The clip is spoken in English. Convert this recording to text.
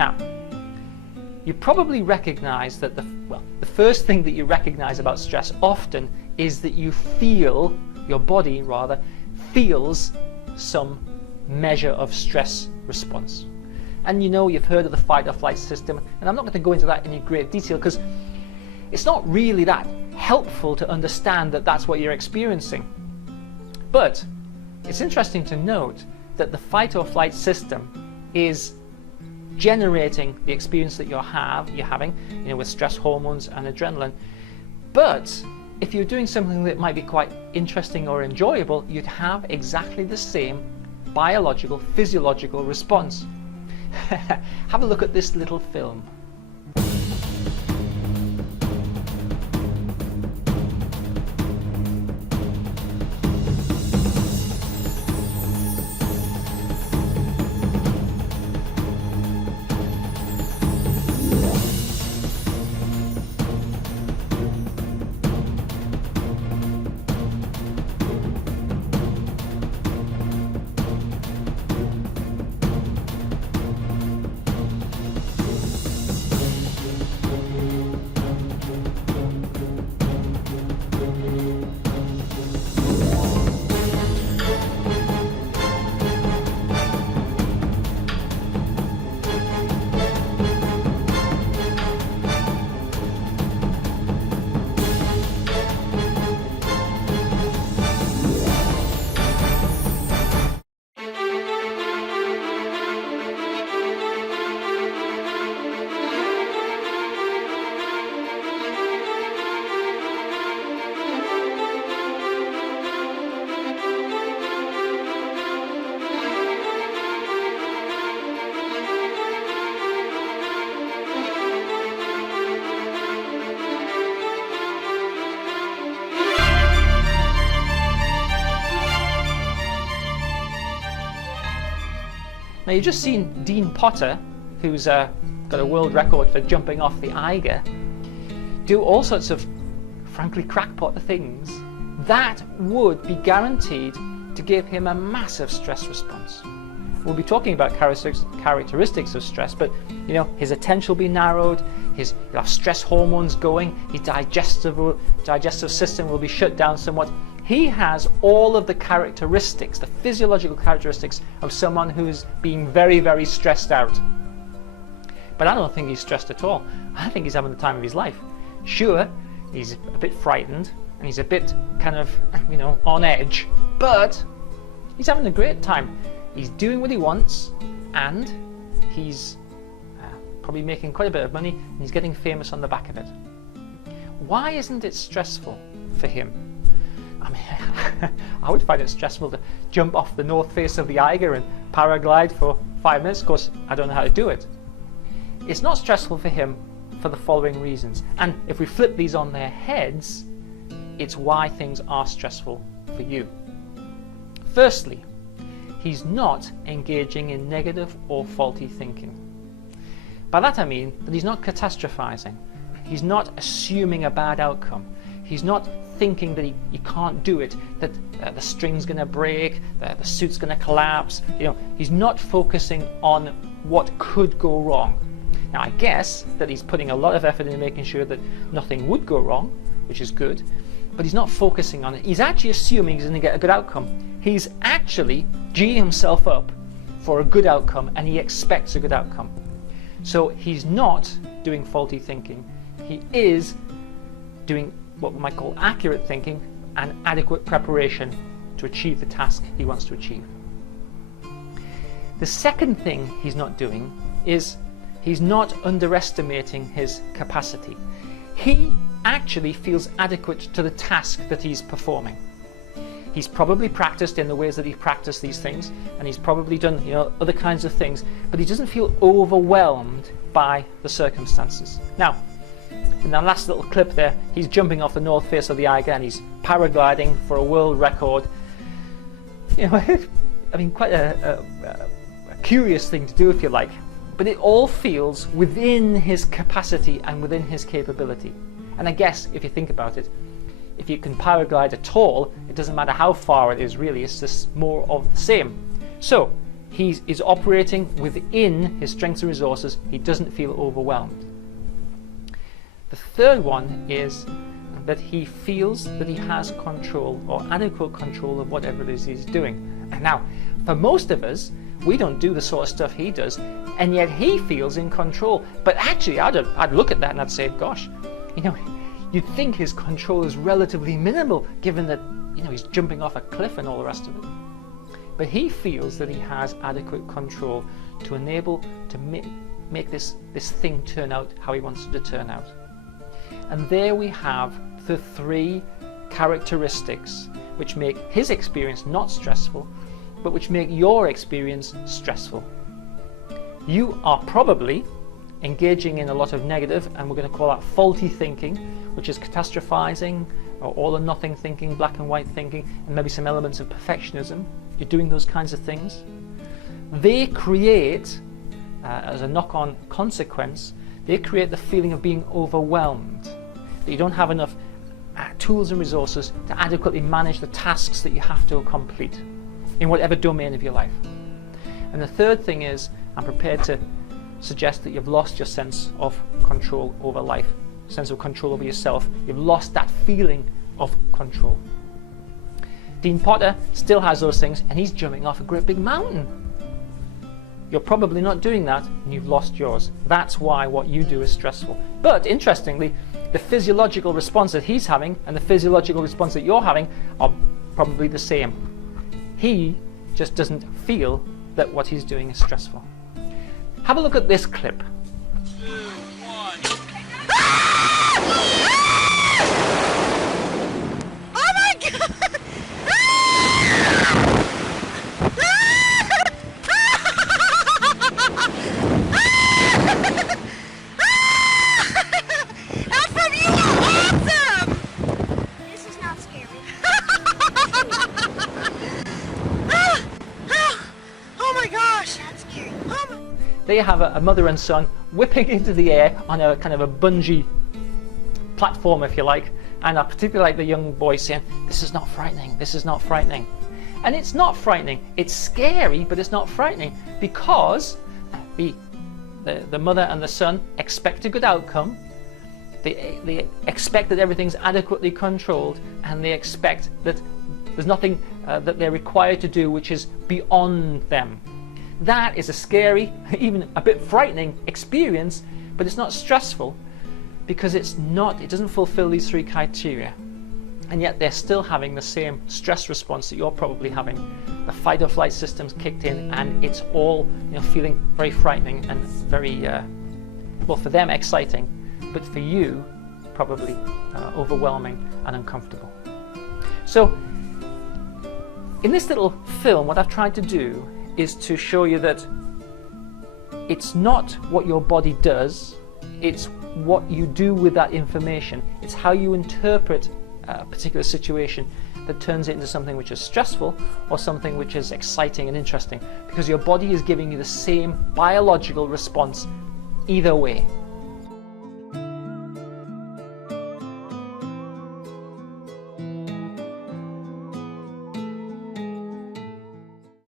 Now, you probably recognize that the first thing that you recognize about stress often is that you feel, your body rather, feels some measure of stress response. And you know, you've heard of the fight or flight system, and I'm not going to go into that in great detail because it's not really that helpful to understand that that's what you're experiencing. But it's interesting to note that the fight or flight system is generating the experience that you're having, you know, with stress hormones and adrenaline. But if you're doing something that might be quite interesting or enjoyable, you'd have exactly the same biological, physiological response. Have a look at this little film. Now you've just seen Dean Potter, who's got a world record for jumping off the Eiger, do all sorts of frankly crackpot things that would be guaranteed to give him a massive stress response. We'll be talking about characteristics of stress, but you know, his attention will be narrowed, he'll have stress hormones going, his digestive system will be shut down somewhat. He has all of the characteristics, the physiological characteristics of someone who's being very, very stressed out. But I don't think he's stressed at all. I think he's having the time of his life. Sure, he's a bit frightened and he's a bit kind of, you know, on edge, but he's having a great time. He's doing what he wants, and he's probably making quite a bit of money, and he's getting famous on the back of it. Why isn't it stressful for him? I mean, I would find it stressful to jump off the north face of the Eiger and paraglide for 5 minutes. Of course, I don't know how to do it. It's not stressful for him for the following reasons. And if we flip these on their heads, it's why things are stressful for you. Firstly, he's not engaging in negative or faulty thinking. By that I mean that he's not catastrophizing. He's not assuming a bad outcome. He's not thinking that he can't do it, that the string's going to break, the suit's going to collapse. You know, he's not focusing on what could go wrong. Now, I guess that he's putting a lot of effort into making sure that nothing would go wrong, which is good, but he's not focusing on it. He's actually assuming he's going to get a good outcome. He's actually geeing himself up for a good outcome, and he expects a good outcome. So he's not doing faulty thinking. He is doing what we might call accurate thinking and adequate preparation to achieve the task he wants to achieve. The second thing he's not doing is he's not underestimating his capacity. He actually feels adequate to the task that he's performing. He's probably practiced in the ways that he practiced these things, and he's probably done, you know, other kinds of things, but he doesn't feel overwhelmed by the circumstances. Now, in that last little clip there, he's jumping off the north face of the Eiger and he's paragliding for a world record. You know, I mean, quite a curious thing to do, if you like, but it all feels within his capacity and within his capability. And I guess, if you think about it, if you can paraglide at all, it doesn't matter how far it is really, it's just more of the same. So, he is operating within his strengths and resources. He doesn't feel overwhelmed. The third one is that he feels that he has control or adequate control of whatever it is he's doing. And now, for most of us, we don't do the sort of stuff he does, and yet he feels in control. But actually, I'd look at that and I'd say, gosh, you know, you'd think his control is relatively minimal, given that, you know, he's jumping off a cliff and all the rest of it. But he feels that he has adequate control to enable to make this thing turn out how he wants it to turn out. And there we have the three characteristics which make his experience not stressful, but which make your experience stressful. You are probably engaging in a lot of negative, and we're going to call that faulty thinking, which is catastrophizing or all or nothing thinking, black and white thinking, and maybe some elements of perfectionism. You're doing those kinds of things. They create, as a knock-on consequence, they create the feeling of being overwhelmed, that you don't have enough tools and resources to adequately manage the tasks that you have to complete in whatever domain of your life. And the third thing is, I'm prepared to suggest that you've lost your sense of control over life, sense of control over yourself. You've lost that feeling of control. Dean Potter still has those things, and he's jumping off a great big mountain. You're probably not doing that, and you've lost yours. That's why what you do is stressful. But interestingly, the physiological response that he's having and the physiological response that you're having are probably the same. He just doesn't feel that what he's doing is stressful. Have a look at this clip. 2, 1. Oh my God! Elfram, you are awesome! This is not scary. Oh my gosh! That's scary. Oh my. They have a mother and son whipping into the air on a kind of a bungee platform, if you like, and I particularly like the young boy saying, "This is not frightening, this is not frightening." And it's not frightening, it's scary, but it's not frightening, because the mother and the son expect a good outcome, they expect that everything's adequately controlled, and they expect that there's nothing that they're required to do which is beyond them. That is a scary, even a bit frightening experience, but it's not stressful because it doesn't fulfill these three criteria. And yet they're still having the same stress response that you're probably having. The fight or flight system's kicked in, and it's all, you know, feeling very frightening and very, well, for them exciting, but for you probably overwhelming and uncomfortable. So in this little film, what I've tried to do is to show you that it's not what your body does, it's what you do with that information. It's how you interpret a particular situation that turns it into something which is stressful or something which is exciting and interesting, because your body is giving you the same biological response either way.